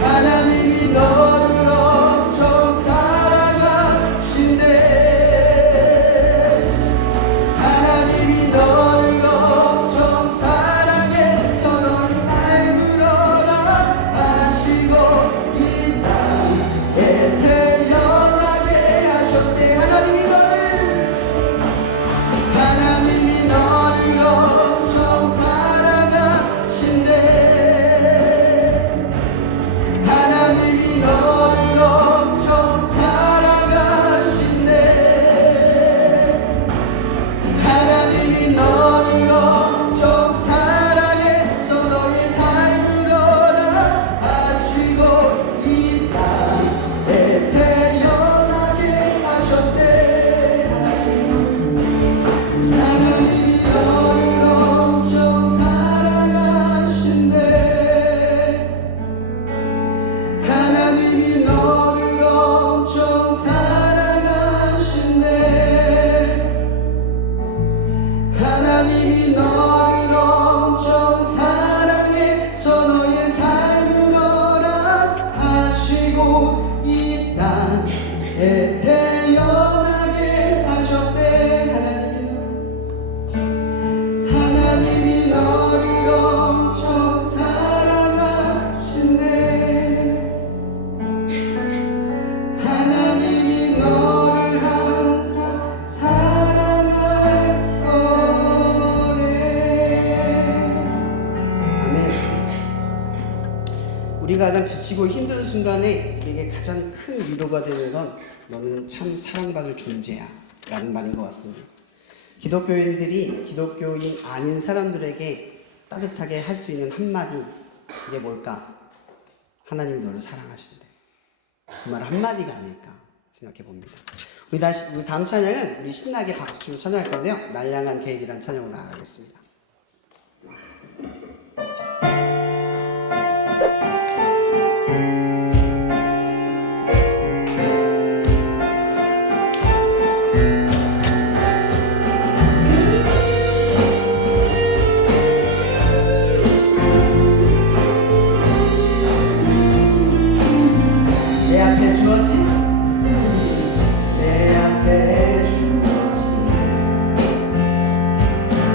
하나님이 너를 엄청 사랑하신대. 하나님이 너를 엄청 사랑해서 너를 닮으러라 하시고 이 땅에 태어나게 하셨대. 하나님이 너를 엄청 사랑하신대. 하나님이 너를 엄청 사랑하신대. 하나님이 너를 엄청 사랑해서 너의 삶으로라 하시고 이 땅에 태어나게 하셨대. 하나님이 너를 엄청 사랑하신대. 하나님이 너를 엄청 사랑하신대. 하나님이 너를 엄청 사랑해서 너의 삶으로라 하시고 이 땅에 태어나게 하셨대. 하나님이 너를 엄청 사랑하신대. 하나님이 너를 항상 사랑할 거래. 아멘. 우리가 가장 지치고 힘든 순간에 우리에게 가장 큰 위로가 되는 건 너는 참 사랑받을 존재야 라는 말인 것 같습니다. 기독교인들이 기독교인 아닌 사람들에게 따뜻하게 할 수 있는 한마디, 이게 뭘까? 하나님이 너를 사랑하신대. 그 말 한마디가 아닐까 생각해 봅니다. 우리 다음 찬양은 우리 신나게 박수 치고 찬양할 건데요. 날 향한 계획이라는 찬양으로 나아가겠습니다. 내 앞에 주어진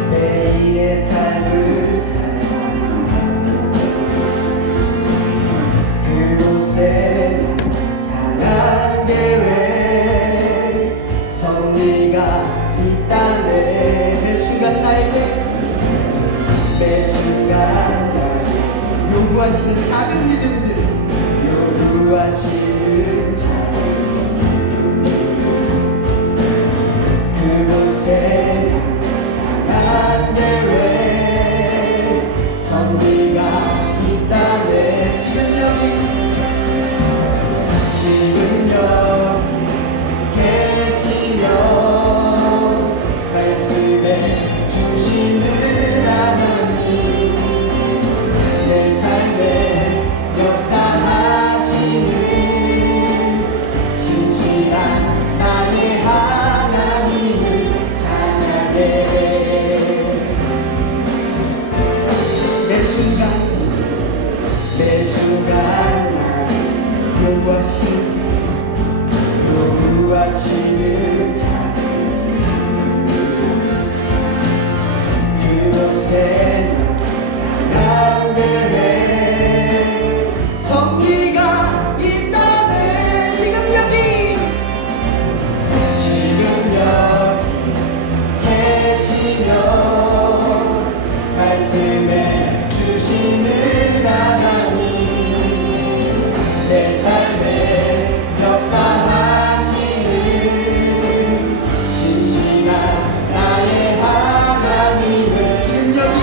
내일의 삶을 살아가고 그곳에 향한 계획 섭리가 있다네. 매 순간 나에게 요구하시는 작은 믿음들, 요구하시는 작은 그곳에 향한 계획 섭리가 있다네. 지금 여기 계시며 말씀해 주시는 하나님, 내 삶에 역사하시는 신실한 나의 하나님을 찬양해. 매 순간 나를 요구하시는 자 그곳에 향한 계획 섭리가 있다네. 지금 여기 계시며 말씀해 주시는 하나님, 내 삶에 역사하시는 신실한 나의 하나님을 지금 여기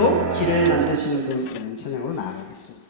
말씀으로 길을 만드시는 분 찬양으로 나아가겠습니다.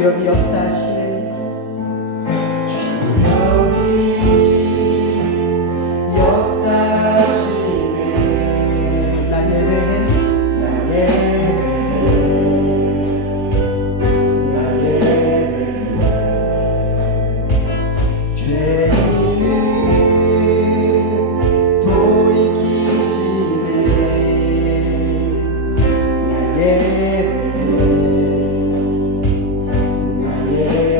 주역이 역사하시네. 주역이 역사하시네. 나 예배해, 나 예배해, 나 예배해. 죄인을 돌이키시네. 나 예배해. Yeah.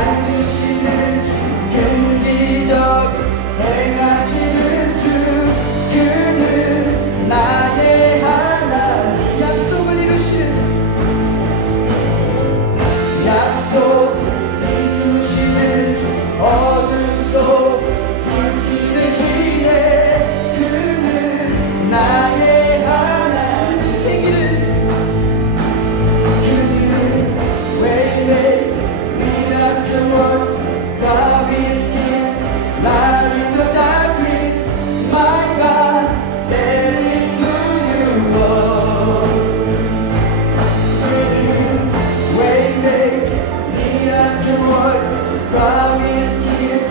만드시는 주 큰 기적 행하시는 주 그는 나의 하나님 약속을 이루시는 주 어둠 속 빛이 되시네 그는 나의 하나님 그는 생기를 그는 Waymaker Miracle Worker Promise Keeper Light in the darkness My God that is who you are 그는 Waymaker Miracle Worker Promise Keeper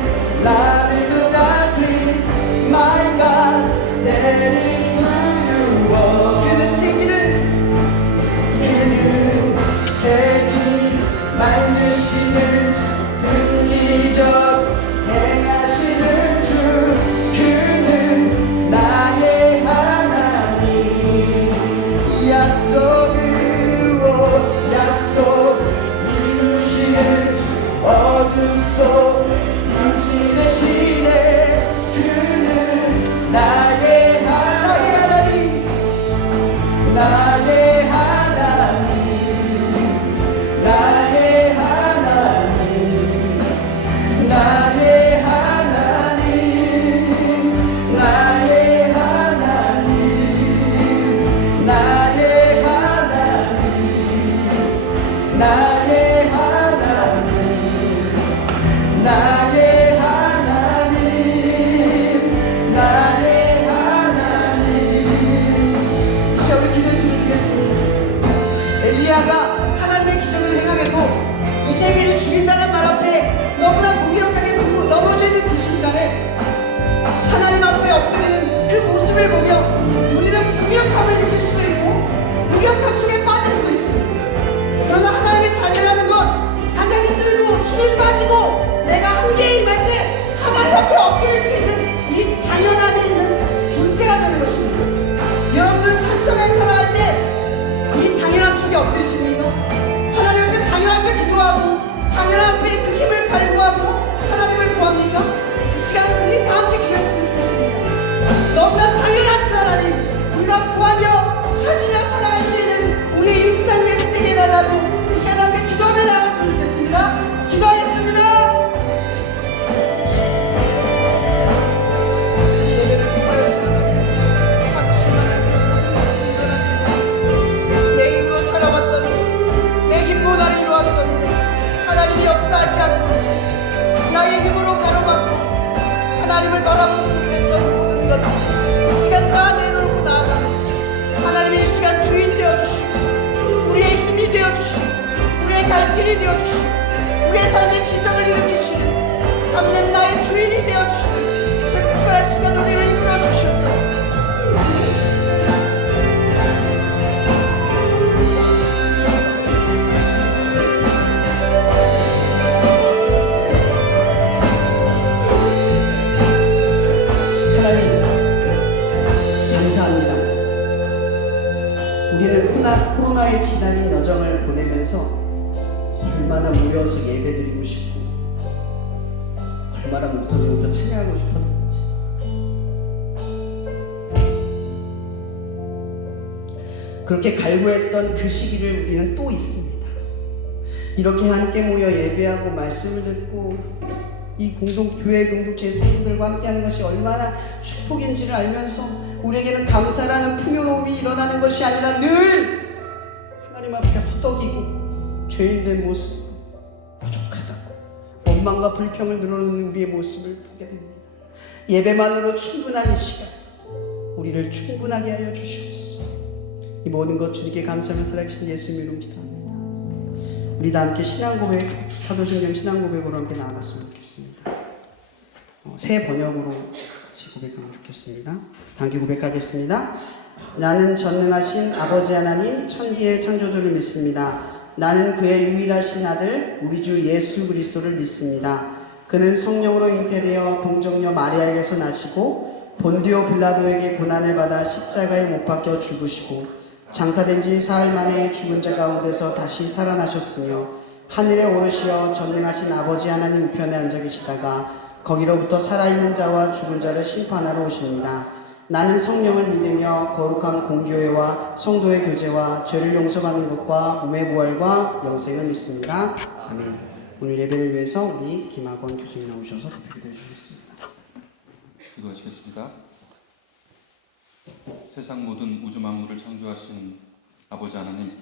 Light in the darkness My God that is who you are 그는 생기를 그는 생기 만드시는 주 은기적 행하시는 주 그는 나의 하나님 약속 이루시는 주 어둠 속 빛이 되시네 그는 나의 하나님 나의 하나님 나의 하나님 나의 하나님 나의 하나님 나의 하나님 나의 하나님 나의 하나님 나의 하나님 이 시험을 기도했으면 좋겠습니다. 엘리야가 하나님의 기적을 행하겠고 이세벨이 죽인다는 말 앞에 너무나 무기력하게 넘어져 있는 그 순간에 하나님 앞에 엎드리는 그 모습을 보며 우리는 무력함을 느낄 수도 있고 무력함 속에 빠질 수도 있습니다. 그러나 하나님의 자녀라는 건 가장 힘들고 힘이 빠지고 내가 한계에 임할 때 하나님 앞에 엎드릴 수 있는 이 당연함이 있는 존재가 되는 것입니다. 여러분들 삶속에 살아갈 때 이 당연함 속에 엎드릴 수 있는 거 하나님 앞에 당연한 앞에 기도하고 당연한 앞에 그 힘을 갈구하고 하나님을 구합니까? 이 시간은 우리 다 함께 기도했으면 좋겠습니다. 너무나 당연한 그 하나님 우리가 구하며 찾으며 살아갈 수 있는 우리의 일상의 획득에 달라고 이 시간 함께 기도하며 나아갔으면 좋겠습니다. 기도하겠습니다. 예배를 통하여서 하나님 받으실 만한 내 입으로 살아왔던 내 기쁨 나를 이루었던 하나님이 역사하지 않도록 나의 힘으로 가로막고 하나님을 바라보지 못했던 모든 것 이 시간 다 내놓고 나아갑니다. 하나님이 이 시간 주인 되어주시고 우리의 힘이 되어주시고 우리의 갈 길이 되어주시고 우리의 삶의 기적을 일으키시는 잡는 나의 주인이 되어주시고 그 특별한 시간 우리를 이끌어 주시옵소서. 감사합니다. 우리는 코로나에 지나는 여정을 보내면서 얼마나 모여서 예배드리고 싶고 얼마나 목소리 높여 찬양하고 싶었는지 그렇게 갈구했던 그 시기를 우리는 또 있습니다. 이렇게 함께 모여 예배하고 말씀을 듣고 이 교회 공동체의 성도들과 함께하는 것이 얼마나 축복인지를 알면서 우리에게는 감사라는 풍요로움이 일어나는 것이 아니라 늘 하나님 앞에 허덕이고 죄인된 모습, 부족하다고 원망과 불평을 늘어놓는 우리의 모습을 보게 됩니다. 예배만으로 충분한 이 시간 우리를 충분하게 하여 주시옵소서. 이 모든 것 주님께 감사하며 살아계신 예수님의 이름으로 기도합니다. 우리 다 함께 신앙고백, 사도신경 신앙고백으로 함께 나아갔으면 좋겠습니다. 새 번역으로 같이 고백하면 좋겠습니다. 단기 고백하겠습니다. 나는 전능하신 아버지 하나님 천지의 창조주를 믿습니다. 나는 그의 유일하신 아들 우리 주 예수 그리스도를 믿습니다. 그는 성령으로 잉태되어 동정녀 마리아에게서 나시고 본디오 빌라도에게 고난을 받아 십자가에 못 박혀 죽으시고 장사된 지 사흘 만에 죽은 자 가운데서 다시 살아나셨으며 하늘에 오르시어 전능하신 아버지 하나님 우편에 앉아 계시다가 거기로부터 살아있는 자와 죽은 자를 심판하러 오십니다. 나는 성령을 믿으며 거룩한 공교회와 성도의 교제와 죄를 용서받는 것과 몸의 부활과 영생을 믿습니다. 아멘. 오늘 예배를 위해서 우리 김학원 교수님 나오셔서 기도해 주시겠습니다. 기도하시겠습니다. 세상 모든 우주 만물을 창조하신 아버지 하나님,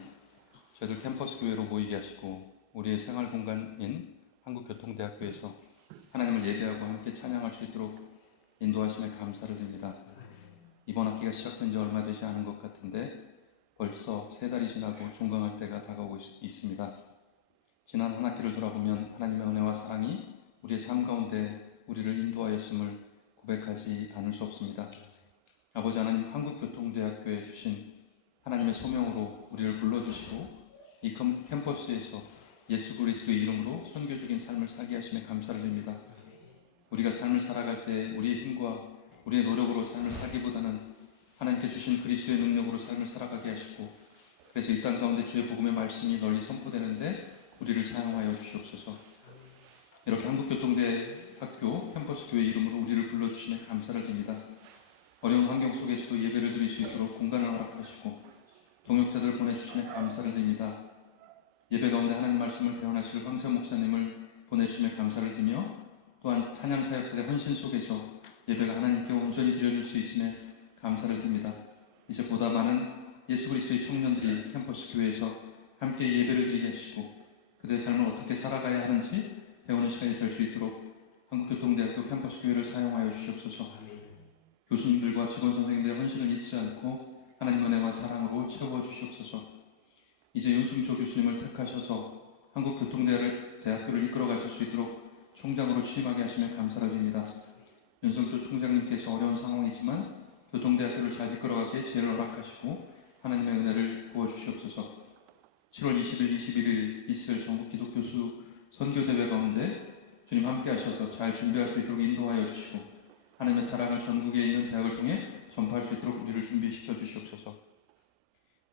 저희들 캠퍼스 교회로 모이게 하시고 우리의 생활 공간인 한국교통대학교에서 하나님을 예배하고 함께 찬양할 수 있도록 인도하심에 감사를 드립니다. 이번 학기가 시작된 지 얼마 되지 않은 것 같은데 벌써 3달이 지나고 종강할 때가 다가오고 있습니다. 지난 한 학기를 돌아보면 하나님의 은혜와 사랑이 우리의 삶 가운데 우리를 인도하였음을 고백하지 않을 수 없습니다. 아버지 하나님, 한국교통대학교에 주신 하나님의 소명으로 우리를 불러주시고 이 캠퍼스에서 예수 그리스도의 이름으로 선교적인 삶을 살게 하심에 감사를 드립니다. 우리가 삶을 살아갈 때 우리의 힘과 우리의 노력으로 삶을 살기보다는 하나님께 주신 그리스도의 능력으로 삶을 살아가게 하시고, 그래서 이 땅 가운데 주의 복음의 말씀이 널리 선포되는데 우리를 사용하여 주시옵소서. 이렇게 한국교통대학교 캠퍼스 교회 이름으로 우리를 불러주심에 감사를 드립니다. 어려운 환경 속에서도 예배를 드릴 수 있도록 공간을 허락하시고 동역자들을 보내주심에 감사를 드립니다. 예배 가운데 하나님 말씀을 대언하실 황세 목사님을 보내주심에 감사를 드리며, 또한 찬양사역들의 헌신 속에서 예배가 하나님께 온전히 드려줄 수 있음에 감사를 드립니다. 이제 보다 많은 예수 그리스도의 청년들이 캠퍼스 교회에서 함께 예배를 드리게 하시고 그들의 삶을 어떻게 살아가야 하는지 배우는 시간이 될 수 있도록 한국교통대학교 캠퍼스 교회를 사용하여 주시옵소서. 교수님들과 직원 선생님들의 헌신을 잊지 않고 하나님 은혜와 사랑으로 채워 주시옵소서. 이제 윤승조 교수님을 택하셔서 한국교통대학교를 이끌어 가실 수 있도록 총장으로 취임하게 하시며 감사를 드립니다. 윤승조 총장님께서 어려운 상황이지만 교통대학교를 잘 이끌어가게 지혜를 허락하시고 하나님의 은혜를 부어주시옵소서. 7월 20일, 21일 있을 전국 기독교수 선교대회 가운데 주님 함께 하셔서 잘 준비할 수 있도록 인도하여 주시고 하나님의 사랑을 전국에 있는 대학을 통해 전파할 수 있도록 우리를 준비시켜 주시옵소서.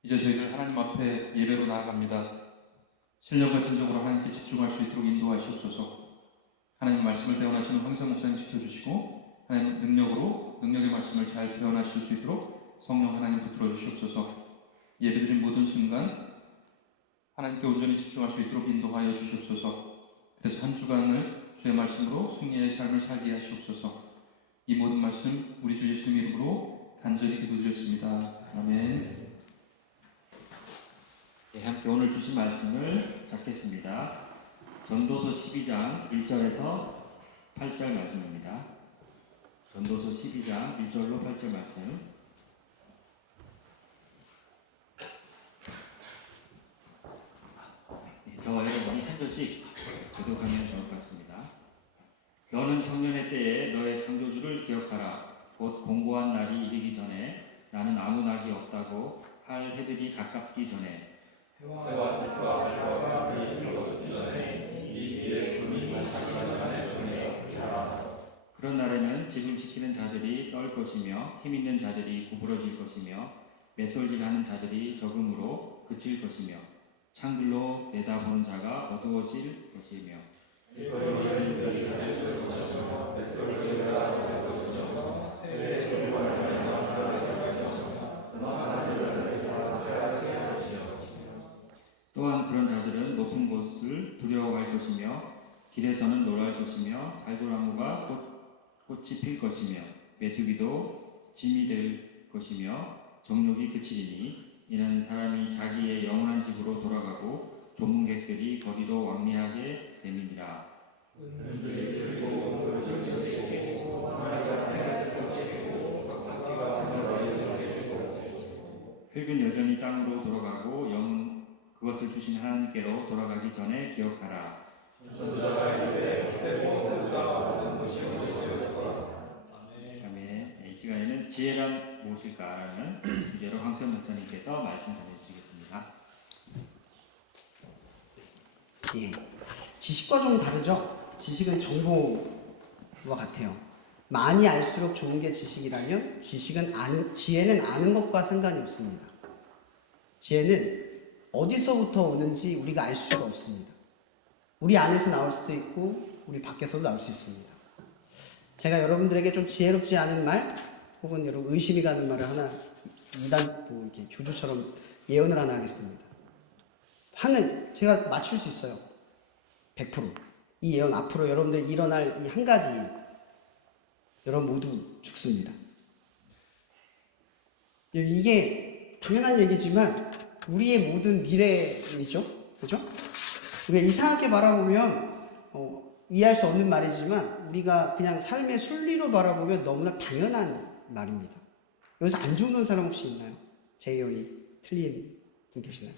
이제 저희들 하나님 앞에 예배로 나아갑니다. 신령과 진정으로 하나님께 집중할 수 있도록 인도하시옵소서. 하나님 말씀을 대언하시는 황세 목사님 지켜주시고 하나님 능력의 말씀을 잘 대언하실 수 있도록 성령 하나님 붙들어 주시옵소서. 예배드린 모든 순간 하나님께 온전히 집중할 수 있도록 인도하여 주시옵소서. 그래서 한 주간을 주의 말씀으로 승리의 삶을 살게 하시옵소서. 이 모든 말씀 우리 주 예수님 이름으로 간절히 기도드렸습니다. 아멘. 네, 함께 오늘 주신 말씀을 찾겠습니다. 전도서 12장 1절에서 8절 말씀입니다. 전도서 12장 1절로 8절 말씀. 네, 저와 여러분이 한 절씩 교독하면 좋을 것 같습니다. 너는 청년의 때에 너의 창조주를 기억하라. 곧 공고한 날이 이르기 전에, 나는 아무 낙이 없다고 할 해들이 가깝기 전에, 해와 빛과 달과 그의 힘을 얻기 전에, 이 길에 구름이 가시기 전에 하라. 그런 날에는 집을 지키는 자들이 떨 것이며 힘 있는 자들이 구부러질 것이며 맷돌질하는 자들이 적음으로 그칠 것이며 창들로 내다보는 자가 어두워질 것이며 또한 그런 자들은 높은 곳을 두려워할 것이며 길에서는 노래할 것이며 살구나무가 꽃이 필 것이며 메뚜기도 짐이 될 것이며 정욕이 그치리니, 이는 사람이 자기의 영원한 집으로 돌아가고 조문객들이 거리로 왕래하게 됨이니라. 흙은 여전히 땅으로 돌아가고 영은 그것을 주신 하나님께로 돌아가기 전에 기억하라. 아멘. 이 시간에는 지혜란 무엇일까라는 주제로 황세 목사님께서 말씀 전해주시겠습니다. 지식과 좀 다르죠? 지식은 정보와 같아요. 많이 알수록 좋은 게 지식이라면 지혜는 아는 것과 상관이 없습니다. 지혜는 어디서부터 오는지 우리가 알 수가 없습니다. 우리 안에서 나올 수도 있고 우리 밖에서도 나올 수 있습니다. 제가 여러분들에게 좀 지혜롭지 않은 말 혹은 여러분 의심이 가는 말을 하나 이단 뭐 이렇게 교주처럼 예언을 하나 하겠습니다. 제가 맞출 수 있어요. 100%. 이 예언 앞으로 여러분들 일어날 이 한 가지 여러분 모두 죽습니다. 이게 당연한 얘기지만 우리의 모든 미래이죠. 그죠? 우리가 이상하게 바라보면 이해할 수 없는 말이지만 우리가 그냥 삶의 순리로 바라보면 너무나 당연한 말입니다. 여기서 안 죽는 사람 혹시 있나요? 제 예언이 틀린 분 계시나요?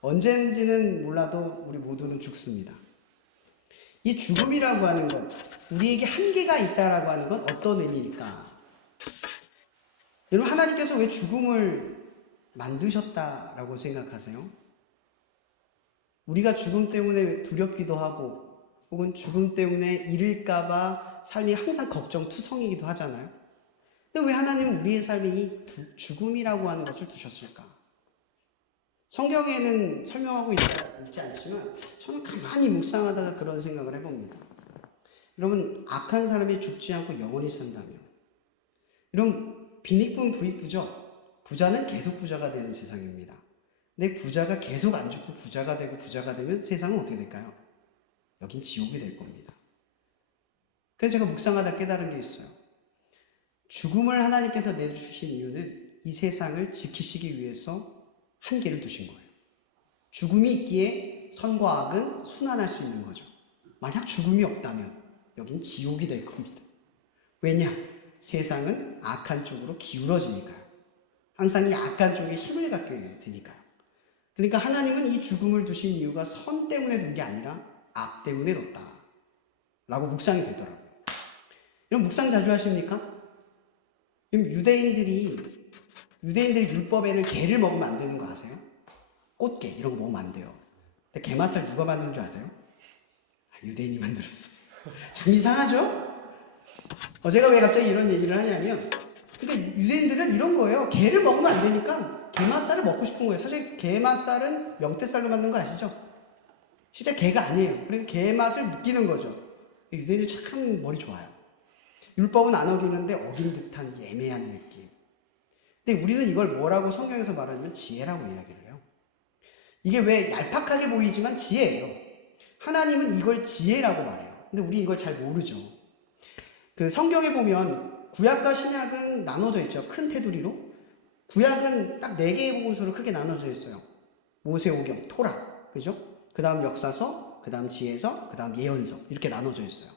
언젠지는 몰라도 우리 모두는 죽습니다. 이 죽음이라고 하는 것, 우리에게 한계가 있다라고 하는 건 어떤 의미일까? 여러분, 하나님께서 왜 죽음을 만드셨다라고 생각하세요? 우리가 죽음 때문에 두렵기도 하고 혹은 죽음 때문에 잃을까봐 삶이 항상 걱정투성이기도 하잖아요. 근데 왜 하나님은 우리의 삶에 이 죽음이라고 하는 것을 두셨을까? 성경에는 설명하고 있지 않지만 저는 가만히 묵상하다가 그런 생각을 해봅니다. 여러분, 악한 사람이 죽지 않고 영원히 산다면, 여러분, 빈익분 부익부죠. 부자는 계속 부자가 되는 세상입니다. 근데 부자가 계속 안 죽고 부자가 되고 부자가 되면 세상은 어떻게 될까요? 여긴 지옥이 될 겁니다. 그래서 제가 묵상하다 깨달은 게 있어요. 죽음을 하나님께서 내주신 이유는 이 세상을 지키시기 위해서 한계를 두신 거예요. 죽음이 있기에 선과 악은 순환할 수 있는 거죠. 만약 죽음이 없다면 여긴 지옥이 될 겁니다. 왜냐? 세상은 악한 쪽으로 기울어지니까요. 항상 이 악한 쪽에 힘을 갖게 되니까요. 그러니까 하나님은 이 죽음을 두신 이유가 선 때문에 둔 게 아니라 악 때문에 뒀다 라고 묵상이 되더라고요. 이런 묵상 자주 하십니까? 유대인들이 율법에는 게를 먹으면 안 되는 거 아세요? 꽃게 이런 거 먹으면 안 돼요. 근데 게맛살 누가 만든 줄 아세요? 유대인이 만들었어요. 참 이상하죠? 제가 왜 갑자기 이런 얘기를 하냐면, 그러니까 유대인들은 이런 거예요. 게를 먹으면 안 되니까 게맛살을 먹고 싶은 거예요. 사실 게맛살은 명태살로 만든 거 아시죠? 실제 게가 아니에요. 그러니까 게맛을 느끼는 거죠. 유대인들 참 머리 좋아요. 율법은 안 어기는데 어긴 듯한 애매한 느낌. 근데 우리는 이걸 뭐라고 성경에서 말하냐면 지혜라고 이야기를 해요. 이게 왜 얄팍하게 보이지만 지혜예요. 하나님은 이걸 지혜라고 말해요. 근데 우리 이걸 잘 모르죠. 그 성경에 보면 구약과 신약은 나눠져 있죠. 큰 테두리로. 구약은 딱 4개의 복음서로 크게 나눠져 있어요. 모세오경, 토라, 그죠? 그 다음 역사서, 그 다음 지혜서, 그 다음 예언서 이렇게 나눠져 있어요.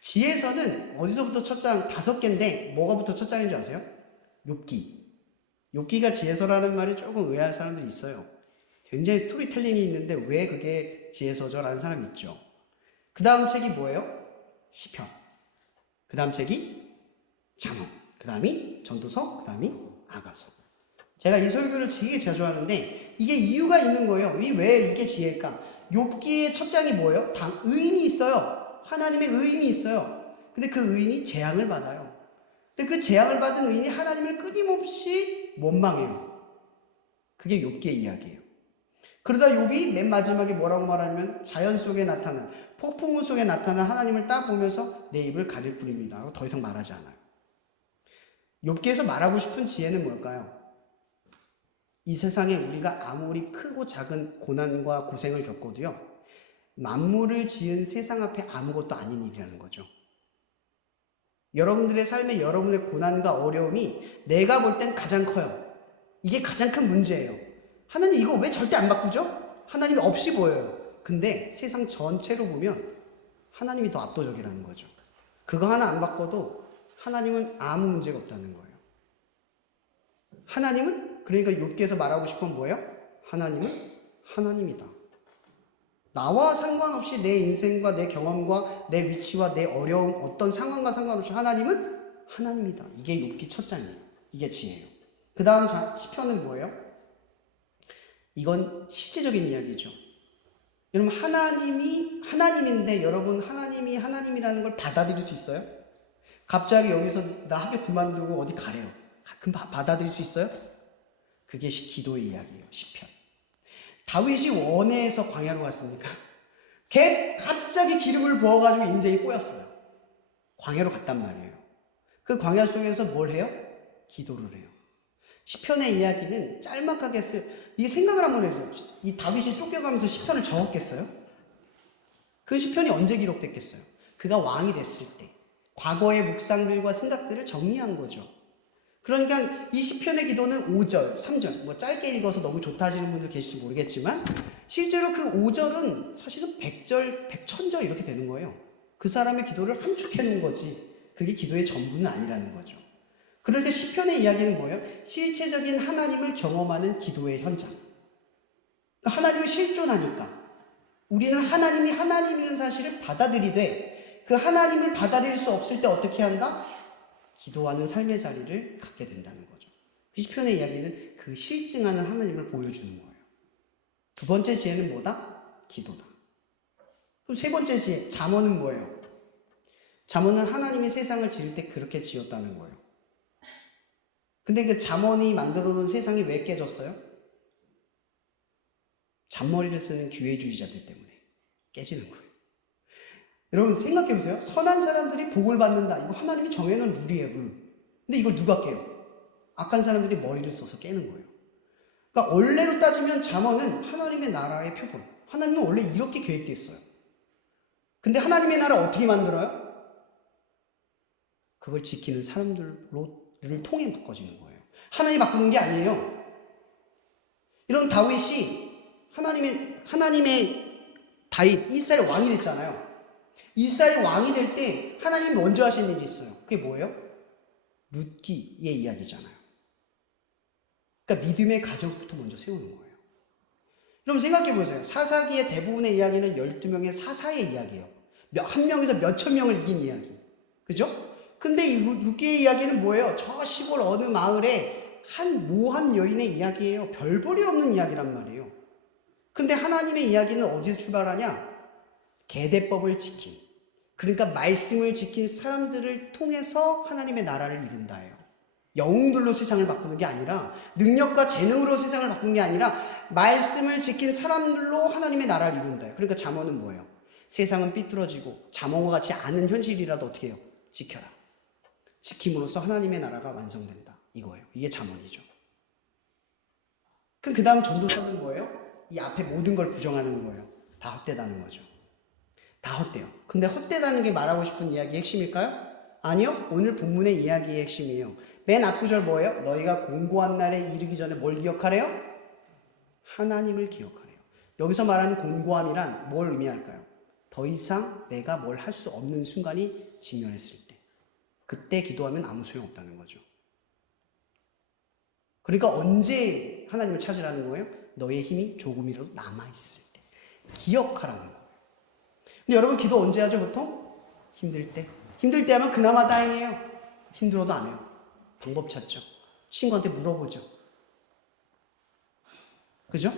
지혜서는 어디서부터 첫 장 5개인데 뭐가부터 첫 장인 줄 아세요? 욥기. 욥기가 지혜서라는 말이 조금 의아할 사람들이 있어요. 굉장히 스토리텔링이 있는데 왜 그게 지혜서죠라는 사람이 있죠. 그 다음 책이 뭐예요? 시편. 그 다음 책이 잠언. 그 다음이 전도서. 그 다음이 아가서. 제가 이 설교를 되게 자주 하는데 이게 이유가 있는 거예요. 왜 이게 지혜일까? 욥기의 첫 장이 뭐예요? 의인이 있어요. 하나님의 의인이 있어요. 근데 그 의인이 재앙을 받아요. 근데 그 재앙을 받은 의인이 하나님을 끊임없이 원망해요. 그게 욥기의 이야기예요. 그러다 욥이 맨 마지막에 뭐라고 말하냐면 자연 속에 나타난 폭풍우 속에 나타난 하나님을 딱 보면서 내 입을 가릴 뿐입니다 하고 더 이상 말하지 않아요. 욥기에서 말하고 싶은 지혜는 뭘까요? 이 세상에 우리가 아무리 크고 작은 고난과 고생을 겪어도요, 만물을 지은 세상 앞에 아무것도 아닌 일이라는 거죠. 여러분들의 삶에 여러분의 고난과 어려움이 내가 볼 땐 가장 커요. 이게 가장 큰 문제예요. 하나님 이거 왜 절대 안 바꾸죠? 하나님이 없이 보여요. 근데 세상 전체로 보면 하나님이 더 압도적이라는 거죠. 그거 하나 안 바꿔도 하나님은 아무 문제가 없다는 거예요. 하나님은, 그러니까 욥기에서 말하고 싶은 건 뭐예요? 하나님은 하나님이다. 나와 상관없이 내 인생과 내 경험과 내 위치와 내 어려움, 어떤 상황과 상관없이 하나님은 하나님이다. 이게 욥기 첫 장이에요. 이게 지혜예요. 그 다음 시편은 뭐예요? 이건 실제적인 이야기죠. 여러분, 하나님이 하나님인데 여러분 하나님이 하나님이라는 걸 받아들일 수 있어요? 갑자기 여기서 나 학교 그만두고 어디 가래요. 그럼 받아들일 수 있어요? 그게 기도의 이야기예요. 시편. 다윗이 원해서 광야로 갔습니까? 갑자기 기름을 부어가지고 인생이 꼬였어요. 광야로 갔단 말이에요. 그 광야 속에서 뭘 해요? 기도를 해요. 시편의 이야기는 짤막하게 이게 생각을 한번 해줘요. 이 다윗이 쫓겨가면서 시편을 적었겠어요? 그 시편이 언제 기록됐겠어요? 그가 왕이 됐을 때 과거의 묵상들과 생각들을 정리한 거죠. 그러니까 이 시편의 기도는 5절, 3절, 뭐 짧게 읽어서 너무 좋다 하시는 분도 계실지 모르겠지만 실제로 그 5절은 사실은 100절, 100천절 이렇게 되는 거예요. 그 사람의 기도를 함축해 놓은 거지 그게 기도의 전부는 아니라는 거죠. 그런데 시편의 이야기는 뭐예요? 실체적인 하나님을 경험하는 기도의 현장. 하나님을 실존하니까 우리는 하나님이 하나님이라는 사실을 받아들이되 그 하나님을 받아들일 수 없을 때 어떻게 한다? 기도하는 삶의 자리를 갖게 된다는 거죠. 그 시편의 이야기는 그 실증하는 하나님을 보여주는 거예요. 두 번째 지혜는 뭐다? 기도다. 그럼 세 번째 지혜, 잠언은 뭐예요? 잠언은 하나님이 세상을 지을 때 그렇게 지었다는 거예요. 근데 그 잠언이 만들어 놓은 세상이 왜 깨졌어요? 잔머리를 쓰는 기회주의자들 때문에 깨지는 거예요. 여러분 생각해 보세요. 선한 사람들이 복을 받는다. 이거 하나님이 정해놓은 룰이에요, 룰. 근데 이걸 누가 깨요? 악한 사람들이 머리를 써서 깨는 거예요. 그러니까 원래로 따지면 잠언은 하나님의 나라의 표본. 하나님은 원래 이렇게 계획되어 있어요. 근데 하나님의 나라 어떻게 만들어요? 그걸 지키는 사람들을 통해 바꿔지는 거예요. 하나님이 바꾸는 게 아니에요. 이런 다윗이 하나님의 다윗, 이스라엘 왕이 됐잖아요. 이스라엘 왕이 될 때 하나님이 먼저 하신 일이 있어요. 그게 뭐예요? 룻기의 이야기잖아요. 그러니까 믿음의 가정부터 먼저 세우는 거예요. 여러분 생각해 보세요. 사사기의 대부분의 이야기는 12명의 사사의 이야기예요. 한 명에서 몇천 명을 이긴 이야기. 그죠? 근데 이 룻기의 이야기는 뭐예요? 저 시골 어느 마을에 한 모함 여인의 이야기예요. 별 볼이 없는 이야기란 말이에요. 근데 하나님의 이야기는 어디서 출발하냐? 계대법을 지킨, 그러니까 말씀을 지킨 사람들을 통해서 하나님의 나라를 이룬다예요. 영웅들로 세상을 바꾸는 게 아니라, 능력과 재능으로 세상을 바꾸는 게 아니라 말씀을 지킨 사람들로 하나님의 나라를 이룬다예요. 그러니까 잠언은 뭐예요? 세상은 삐뚤어지고 잠언과 같이 않은 현실이라도 어떻게 해요? 지켜라. 지킴으로써 하나님의 나라가 완성된다. 이거예요. 이게 잠언이죠. 그 다음 전도서는 뭐예요? 이 앞에 모든 걸 부정하는 거예요. 다 헛되다는 거죠. 다 헛돼요. 근데 헛되다는 게 말하고 싶은 이야기의 핵심일까요? 아니요. 오늘 본문의 이야기의 핵심이에요. 맨 앞구절 뭐예요? 너희가 공고한 날에 이르기 전에 뭘 기억하래요? 하나님을 기억하래요. 여기서 말하는 공고함이란 뭘 의미할까요? 더 이상 내가 뭘 할 수 없는 순간이 직면했을 때. 그때 기도하면 아무 소용없다는 거죠. 그러니까 언제 하나님을 찾으라는 거예요? 너의 힘이 조금이라도 남아있을 때. 기억하라는 거예요. 근데 여러분 기도 언제 하죠 보통? 힘들 때. 힘들 때 하면 그나마 다행이에요. 힘들어도 안 해요. 방법 찾죠. 친구한테 물어보죠. 그죠?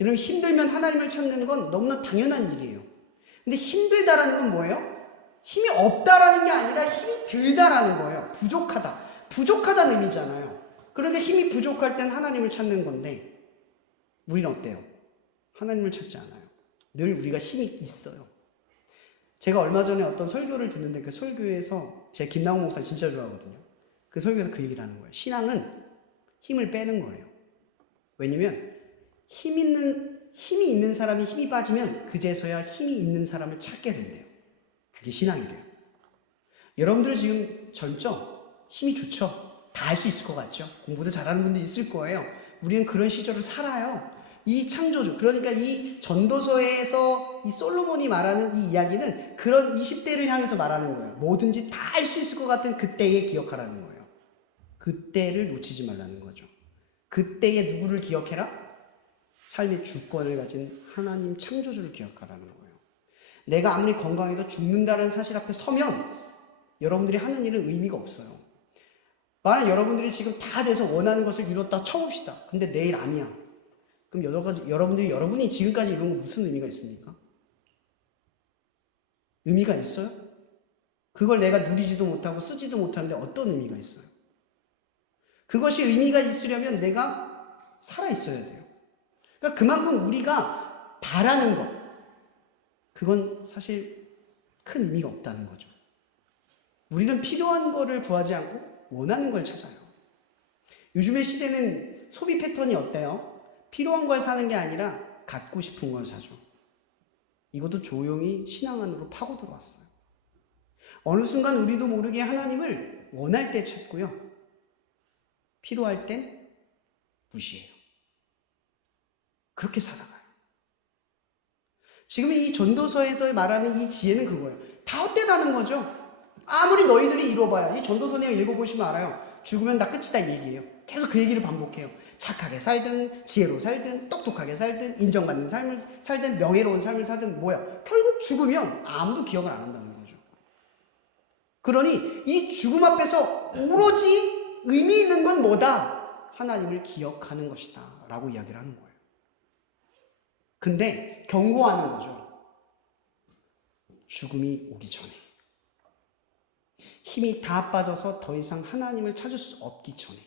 여러분 힘들면 하나님을 찾는 건 너무나 당연한 일이에요. 근데 힘들다라는 건 뭐예요? 힘이 없다라는 게 아니라 힘이 들다라는 거예요. 부족하다. 부족하다는 의미잖아요. 그런데 힘이 부족할 땐 하나님을 찾는 건데 우리는 어때요? 하나님을 찾지 않아요. 늘 우리가 힘이 있어요. 제가 얼마 전에 어떤 설교를 듣는데 그 설교에서 제가 김나홍 목사님 진짜 좋아하거든요. 그 설교에서 그 얘기를 하는 거예요. 신앙은 힘을 빼는 거래요. 왜냐면 힘이 있는 사람이 힘이 빠지면 그제서야 힘이 있는 사람을 찾게 된대요. 그게 신앙이래요. 여러분들 지금 젊죠? 힘이 좋죠? 다 할 수 있을 것 같죠? 공부도 잘하는 분도 있을 거예요. 우리는 그런 시절을 살아요. 이 창조주, 그러니까 이 전도서에서 이 솔로몬이 말하는 이 이야기는 그런 20대를 향해서 말하는 거예요. 뭐든지 다 할 수 있을 것 같은 그때에 기억하라는 거예요. 그때를 놓치지 말라는 거죠. 그때에 누구를 기억해라? 삶의 주권을 가진 하나님 창조주를 기억하라는 거예요. 내가 아무리 건강해도 죽는다는 사실 앞에 서면 여러분들이 하는 일은 의미가 없어요. 만약 여러분들이 지금 다 돼서 원하는 것을 이뤘다 쳐봅시다. 근데 내일 아니야. 그럼 여러분이 지금까지 이룬 거 무슨 의미가 있습니까? 의미가 있어요? 그걸 내가 누리지도 못하고 쓰지도 못하는데 어떤 의미가 있어요? 그것이 의미가 있으려면 내가 살아있어야 돼요. 그러니까 그만큼 우리가 바라는 것, 그건 사실 큰 의미가 없다는 거죠. 우리는 필요한 거를 구하지 않고 원하는 걸 찾아요. 요즘의 시대는 소비 패턴이 어때요? 필요한 걸 사는 게 아니라 갖고 싶은 걸 사죠. 이것도 조용히 신앙 안으로 파고 들어왔어요. 어느 순간 우리도 모르게 하나님을 원할 때 찾고요. 필요할 땐 무시해요. 그렇게 살아가요. 지금 이 전도서에서 말하는 이 지혜는 그거예요. 다 헛되다는 거죠. 아무리 너희들이 이뤄봐야, 이 전도서 내용 읽어보시면 알아요. 죽으면 다 끝이다 이 얘기예요. 계속 그 얘기를 반복해요. 착하게 살든 지혜로 살든 똑똑하게 살든 인정받는 삶을 살든 명예로운 삶을 살든 뭐야. 결국 죽으면 아무도 기억을 안 한다는 거죠. 그러니 이 죽음 앞에서 오로지 의미 있는 건 뭐다? 하나님을 기억하는 것이다 라고 이야기를 하는 거예요. 근데 경고하는 거죠. 죽음이 오기 전에, 힘이 다 빠져서 더 이상 하나님을 찾을 수 없기 전에,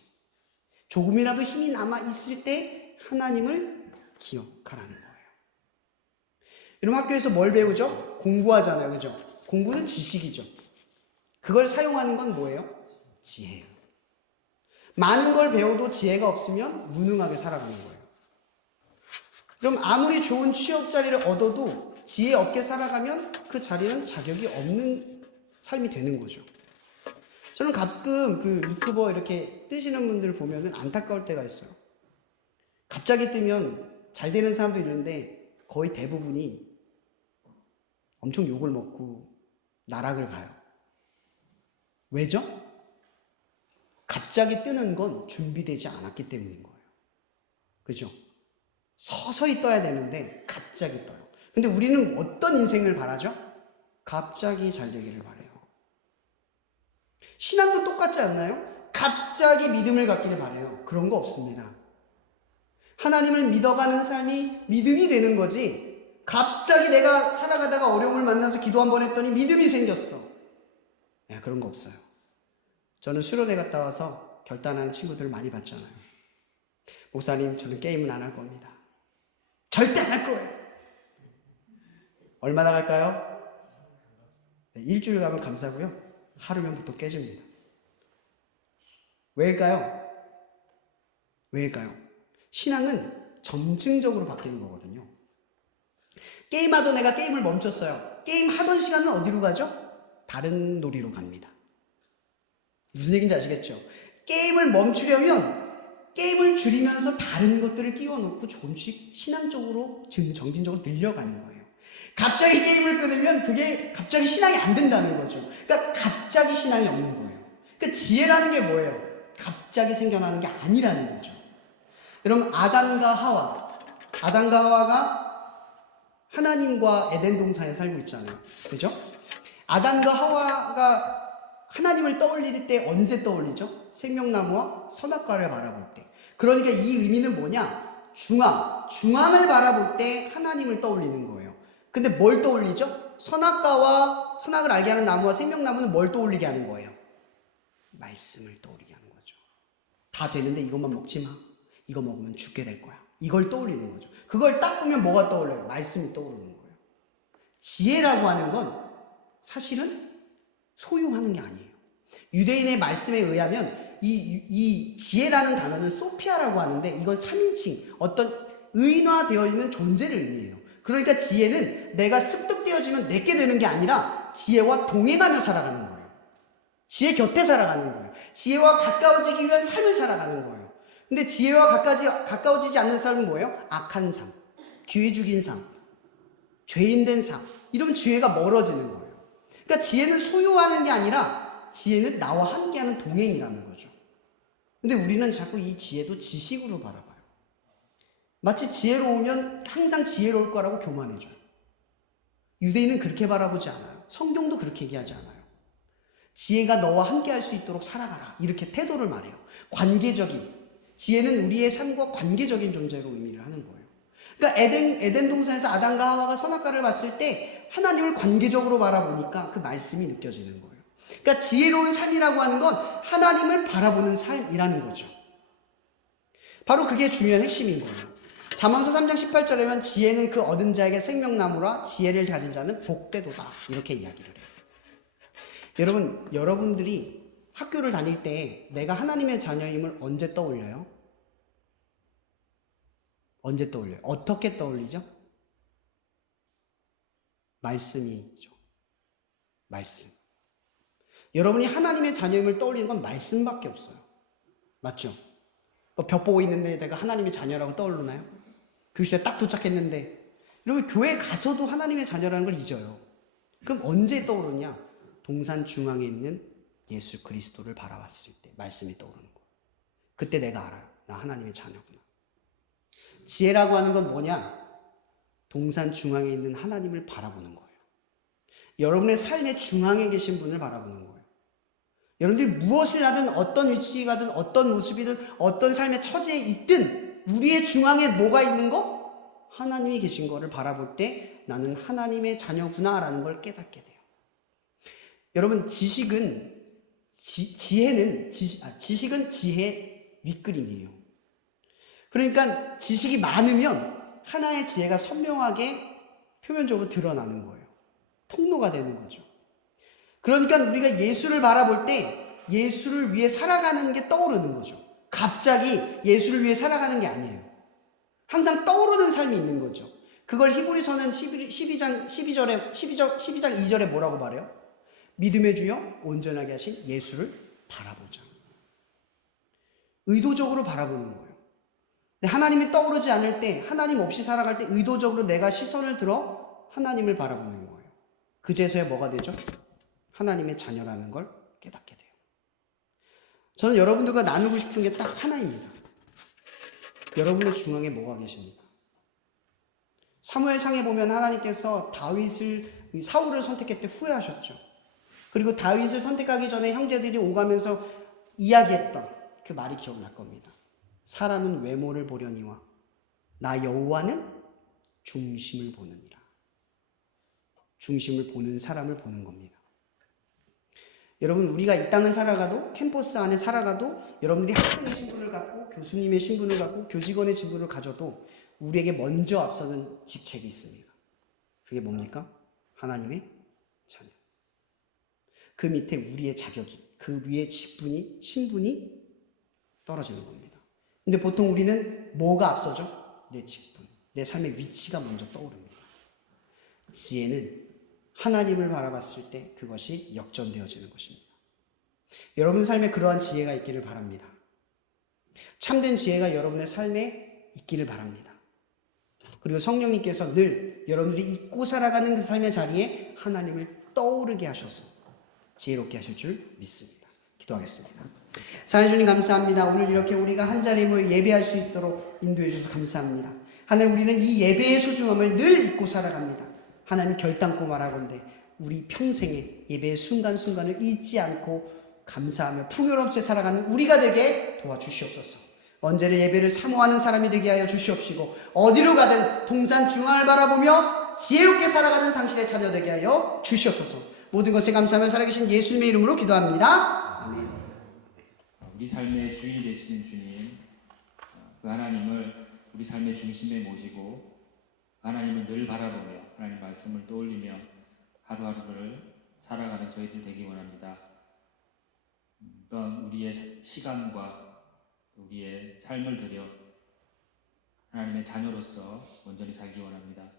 조금이라도 힘이 남아있을 때 하나님을 기억하라는 거예요. 여러분 학교에서 뭘 배우죠? 공부하잖아요. 그죠? 공부는 지식이죠. 그걸 사용하는 건 뭐예요? 지혜예요. 많은 걸 배워도 지혜가 없으면 무능하게 살아가는 거예요. 그럼 아무리 좋은 취업 자리를 얻어도 지혜 없게 살아가면 그 자리는 자격이 없는 삶이 되는 거죠. 저는 가끔 그 유튜버 이렇게 뜨시는 분들 보면은 안타까울 때가 있어요. 갑자기 뜨면 잘 되는 사람도 있는데 거의 대부분이 엄청 욕을 먹고 나락을 가요. 왜죠? 갑자기 뜨는 건 준비되지 않았기 때문인 거예요. 그죠? 서서히 떠야 되는데 갑자기 떠요. 근데 우리는 어떤 인생을 바라죠? 갑자기 잘 되기를 바래요. 신앙도 똑같지 않나요? 갑자기 믿음을 갖기를 바래요. 그런 거 없습니다. 하나님을 믿어가는 삶이 믿음이 되는 거지, 갑자기 내가 살아가다가 어려움을 만나서 기도 한번 했더니 믿음이 생겼어. 야, 그런 거 없어요. 저는 수련회 갔다 와서 결단하는 친구들을 많이 봤잖아요. 목사님, 저는 게임은 안 할 겁니다. 절대 안 할 거예요. 얼마나 갈까요? 네, 일주일 가면 감사고요. 하루면 보통 깨집니다. 왜일까요? 왜일까요? 신앙은 점층적으로 바뀌는 거거든요. 게임하던 애가 게임을 멈췄어요. 게임 하던 시간은 어디로 가죠? 다른 놀이로 갑니다. 무슨 얘기인지 아시겠죠? 게임을 멈추려면 게임을 줄이면서 다른 것들을 끼워놓고 조금씩 신앙적으로, 정신적으로 늘려가는 거예요. 갑자기 게임을 끊으면 그게 갑자기 신앙이 안 된다는 거죠. 그러니까 갑자기 신앙이 없는 거예요. 그러니까 지혜라는 게 뭐예요? 갑자기 생겨나는 게 아니라는 거죠. 여러분, 아담과 하와가 하나님과 에덴 동산에 살고 있잖아요. 그죠? 아담과 하와가 하나님을 떠올릴 때 언제 떠올리죠? 생명나무와 선악과를 바라볼 때. 그러니까 이 의미는 뭐냐? 중앙을 바라볼 때 하나님을 떠올리는 거예요. 근데 뭘 떠올리죠? 선악과와 선악을 알게 하는 나무와 생명나무는 뭘 떠올리게 하는 거예요? 말씀을 떠올리게 하는 거죠. 다 되는데 이것만 먹지 마. 이거 먹으면 죽게 될 거야. 이걸 떠올리는 거죠. 그걸 딱 보면 뭐가 떠올려요? 말씀이 떠오르는 거예요. 지혜라고 하는 건 사실은 소유하는 게 아니에요. 유대인의 말씀에 의하면 이 지혜라는 단어는 소피아라고 하는데, 이건 3인칭, 어떤 의인화되어 있는 존재를 의미해요. 그러니까 지혜는 내가 습득되어지면 내게 되는 게 아니라 지혜와 동행하며 살아가는 거예요. 지혜 곁에 살아가는 거예요. 지혜와 가까워지기 위한 삶을 살아가는 거예요. 근데 지혜와 가까워지지 않는 삶은 뭐예요? 악한 삶, 기회 죽인 삶, 죄인된 삶. 이러면 지혜가 멀어지는 거예요. 그러니까 지혜는 소유하는 게 아니라 지혜는 나와 함께하는 동행이라는 거죠. 근데 우리는 자꾸 이 지혜도 지식으로 바라봐요. 마치 지혜로우면 항상 지혜로울 거라고 교만해줘요. 유대인은 그렇게 바라보지 않아요. 성경도 그렇게 얘기하지 않아요. 지혜가 너와 함께 할 수 있도록 살아가라, 이렇게 태도를 말해요. 관계적인, 지혜는 우리의 삶과 관계적인 존재로 의미를 하는 거예요. 그러니까 에덴 동산에서 아담과 하와가 선악과를 봤을 때 하나님을 관계적으로 바라보니까 그 말씀이 느껴지는 거예요. 그러니까 지혜로운 삶이라고 하는 건 하나님을 바라보는 삶이라는 거죠. 바로 그게 중요한 핵심인 거예요. 잠언서 3장 18절에면 지혜는 그 얻은 자에게 생명나무라 지혜를 가진 자는 복되도다. 이렇게 이야기를 해요. 여러분, 여러분들이 학교를 다닐 때 내가 하나님의 자녀임을 언제 떠올려요? 언제 떠올려요? 어떻게 떠올리죠? 말씀이죠. 말씀. 여러분이 하나님의 자녀임을 떠올리는 건 말씀밖에 없어요. 맞죠? 벽 보고 있는데 내가 하나님의 자녀라고 떠오르나요? 교실에 딱 도착했는데, 여러분 교회 가서도 하나님의 자녀라는 걸 잊어요. 그럼 언제 떠오르냐? 동산 중앙에 있는 예수 그리스도를 바라봤을 때 말씀이 떠오르는 거예요. 그때 내가 알아요. 나 하나님의 자녀구나. 지혜라고 하는 건 뭐냐? 동산 중앙에 있는 하나님을 바라보는 거예요. 여러분의 삶의 중앙에 계신 분을 바라보는 거예요. 여러분들이 무엇을 하든 어떤 위치에 가든 어떤 모습이든 어떤 삶의 처지에 있든 우리의 중앙에 뭐가 있는 거? 하나님이 계신 거를 바라볼 때 나는 하나님의 자녀구나라는 걸 깨닫게 돼요. 여러분, 지식은 지혜 밑그림이에요. 그러니까 지식이 많으면 하나의 지혜가 선명하게 표면적으로 드러나는 거예요. 통로가 되는 거죠. 그러니까 우리가 예수를 바라볼 때 예수를 위해 살아가는 게 떠오르는 거죠. 갑자기 예수를 위해 살아가는 게 아니에요. 항상 떠오르는 삶이 있는 거죠. 그걸 히브리서는 12장 2절에 뭐라고 말해요? 믿음의 주여 온전하게 하신 예수를 바라보자. 의도적으로 바라보는 거예요. 근데 하나님이 떠오르지 않을 때, 하나님 없이 살아갈 때 의도적으로 내가 시선을 들어 하나님을 바라보는 거예요. 그제서야 뭐가 되죠? 하나님의 자녀라는 걸 깨닫게 돼요. 저는 여러분들과 나누고 싶은 게 딱 하나입니다. 여러분의 중앙에 뭐가 계십니까? 사무엘상에 보면 하나님께서 사울을 선택할 때 후회하셨죠. 그리고 다윗을 선택하기 전에 형제들이 오가면서 이야기했던 그 말이 기억날 겁니다. 사람은 외모를 보려니와 나 여호와는 중심을 보느니라. 중심을 보는 사람을 보는 겁니다. 여러분, 우리가 이 땅을 살아가도, 캠퍼스 안에 살아가도 여러분들이 학생의 신분을 갖고 교수님의 신분을 갖고 교직원의 신분을 가져도 우리에게 먼저 앞서는 직책이 있습니다. 그게 뭡니까? 하나님의 자녀. 그 밑에 우리의 자격이, 그 위에 직분이, 신분이 떨어지는 겁니다. 근데 보통 우리는 뭐가 앞서죠? 내 직분, 내 삶의 위치가 먼저 떠오릅니다. 지혜는 하나님을 바라봤을 때 그것이 역전되어지는 것입니다. 여러분 삶에 그러한 지혜가 있기를 바랍니다. 참된 지혜가 여러분의 삶에 있기를 바랍니다. 그리고 성령님께서 늘 여러분들이 잊고 살아가는 그 삶의 자리에 하나님을 떠오르게 하셔서 지혜롭게 하실 줄 믿습니다. 기도하겠습니다. 사랑해 주님 감사합니다. 오늘 이렇게 우리가 한 자리에 모여 예배할 수 있도록 인도해 주셔서 감사합니다. 하나님, 우리는 이 예배의 소중함을 늘 잊고 살아갑니다. 하나님, 결단코 말하건대 우리 평생에 예배의 순간순간을 잊지 않고 감사하며 풍요롭게 살아가는 우리가 되게 도와주시옵소서. 언제를 예배를 사모하는 사람이 되게 하여 주시옵시고 어디로 가든 동산 중앙을 바라보며 지혜롭게 살아가는 당신의 자녀 되게 하여 주시옵소서. 모든 것에 감사하며 살아계신 예수님의 이름으로 기도합니다. 아멘. 우리 삶의 주인 되시는 주님, 그 하나님을 우리 삶의 중심에 모시고 하나님을 늘 바라보며 하나님 말씀을 떠올리며 하루하루를 살아가는 저희들 되기 원합니다. 어떤 우리의 시간과 우리의 삶을 들여 하나님의 자녀로서 온전히 살기 원합니다.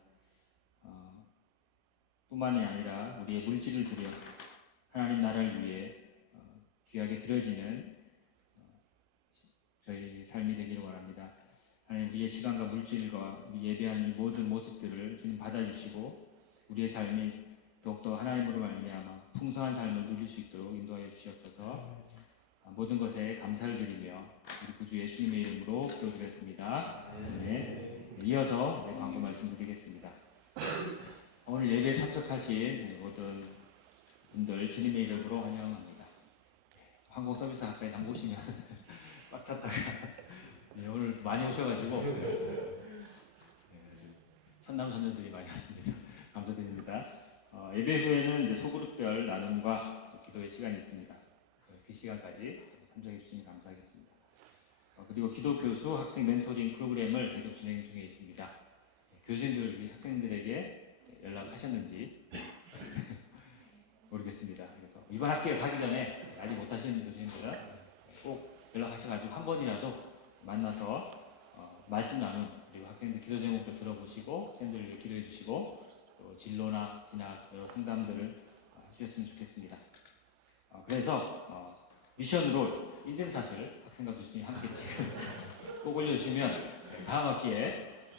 뿐만이 아니라 우리의 물질을 들여 하나님 나라를 위해 귀하게 드려지는 저희 삶이 되기를 원합니다. 하나님, 우리의 시간과 물질과 우리 예배하는 모든 모습들을 주님 받아주시고 우리의 삶이 더욱더 하나님으로 말미암아 풍성한 삶을 누릴 수 있도록 인도하여 주시옵소서. 모든 것에 감사를 드리며 우리 구주 예수님의 이름으로 기도드렸습니다. 네. 이어서 광고 말씀드리겠습니다. 오늘 예배에 참석하신 모든 분들 주님의 이름으로 환영합니다. 한국 서비스 가까이 한번 오시면 꽉 찼다가 네, 오늘 많이 오셔가지고 선남 선녀들이 많이 왔습니다. 감사드립니다. 예배 후에는 이제 소그룹별 나눔과 기도의 시간이 있습니다. 그 시간까지 참석해 주시니 감사하겠습니다. 그리고 기독교수 학생 멘토링 프로그램을 계속 진행 중에 있습니다. 교수님들 학생들에게 연락하셨는지 모르겠습니다. 그래서 이번 학기에 가기 전에 아직 못하시는 교수님들은 꼭 연락하셔가지고 한 번이라도 만나서 말씀 나눔, 그리고 학생들 기도 제목도 들어보시고 학생들 기도해 주시고 또 진로나 진학 여러 상담들을 해주셨으면 좋겠습니다. 그래서 미션으로 인증샷을 학생과 교수님이 함께 지금 꼭 올려주시면 다음 학기에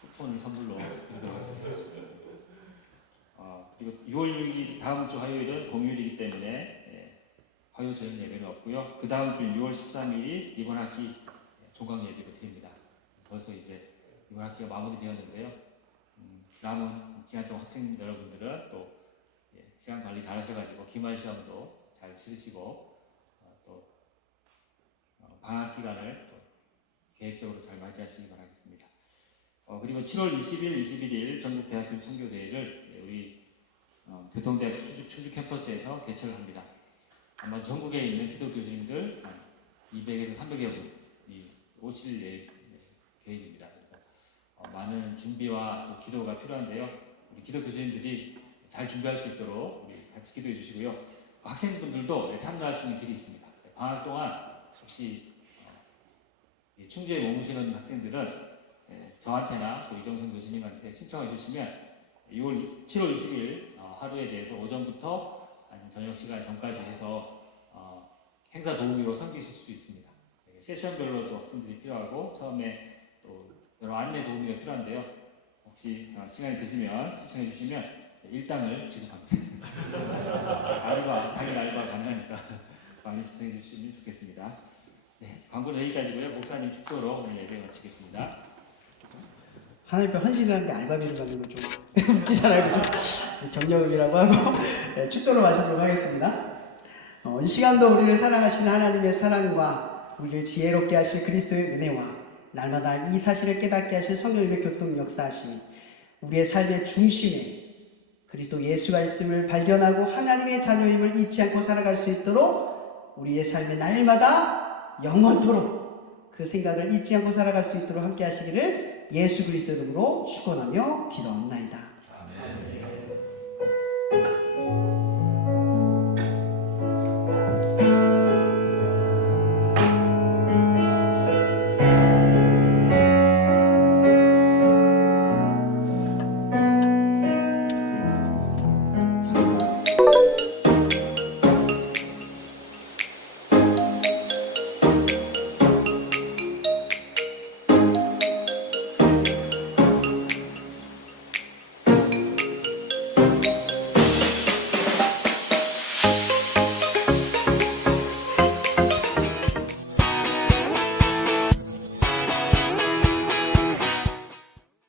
쿠폰을 선물로 드리도록 하겠습니다. 그리고 6월 6일 다음 주 화요일은 공휴일이기 때문에 화요 저녁 예배는 없고요. 그 다음 주 6월 13일이 이번 학기 종강 예배로 드립니다. 벌써 이제 이번 학기가 마무리되었는데요. 남은 기간 동안 학생 여러분들은 또 시간 관리 잘 하셔가지고 기말 시험도 잘 치르시고 또 방학 기간을 또 계획적으로 잘 맞이하시기 바라겠습니다. 그리고 7월 20일, 21일 전국 대학교 선교대회를 우리 교통대학 충주 캠퍼스에서 개최를 합니다. 아마 전국에 있는 기독 교수님들 한 200에서 300여 분이 오실 계획입니다. 그래서 많은 준비와 또 기도가 필요한데요. 우리 기독 교수님들이 잘 준비할 수 있도록 우리 같이 기도해 주시고요. 학생분들도 참여할 수 있는 길이 있습니다. 방학 동안 혹시 충주에 머무시는 학생들은 저한테나 또 이정선 교수님한테 신청해 주시면 7월 20일 하루에 대해서 오전부터 한 저녁 시간 전까지 해서 행사 도우미로 섬기실 수 있습니다. 세션별로 또 학생들이 필요하고 처음에 또 여러 안내 도우미가 필요한데요. 혹시 시간이 되시면 신청해 주시면 일당을 지급합니다. 당일 알바 가능하니까 많이 신청해 주시면 좋겠습니다. 네, 광고는 여기까지고요. 목사님 축도로 오늘 예배 마치겠습니다. 하나님 앞에 헌신하는데 알바비를 받는 건 좀 웃기잖아요. 그죠? 경력이라고 하고 축도로 마치도록 하겠습니다. 이 시간도 우리를 사랑하시는 하나님의 사랑과 우리를 지혜롭게 하실 그리스도의 은혜와 날마다 이 사실을 깨닫게 하실 성령님의 교통 역사하심이 우리의 삶의 중심에 그리스도 예수가 있음을 발견하고 하나님의 자녀임을 잊지 않고 살아갈 수 있도록 우리의 삶의 날마다 영원토록 그 생각을 잊지 않고 살아갈 수 있도록 함께 하시기를 예수 그리스도 이름으로 축원하며 기도합니다.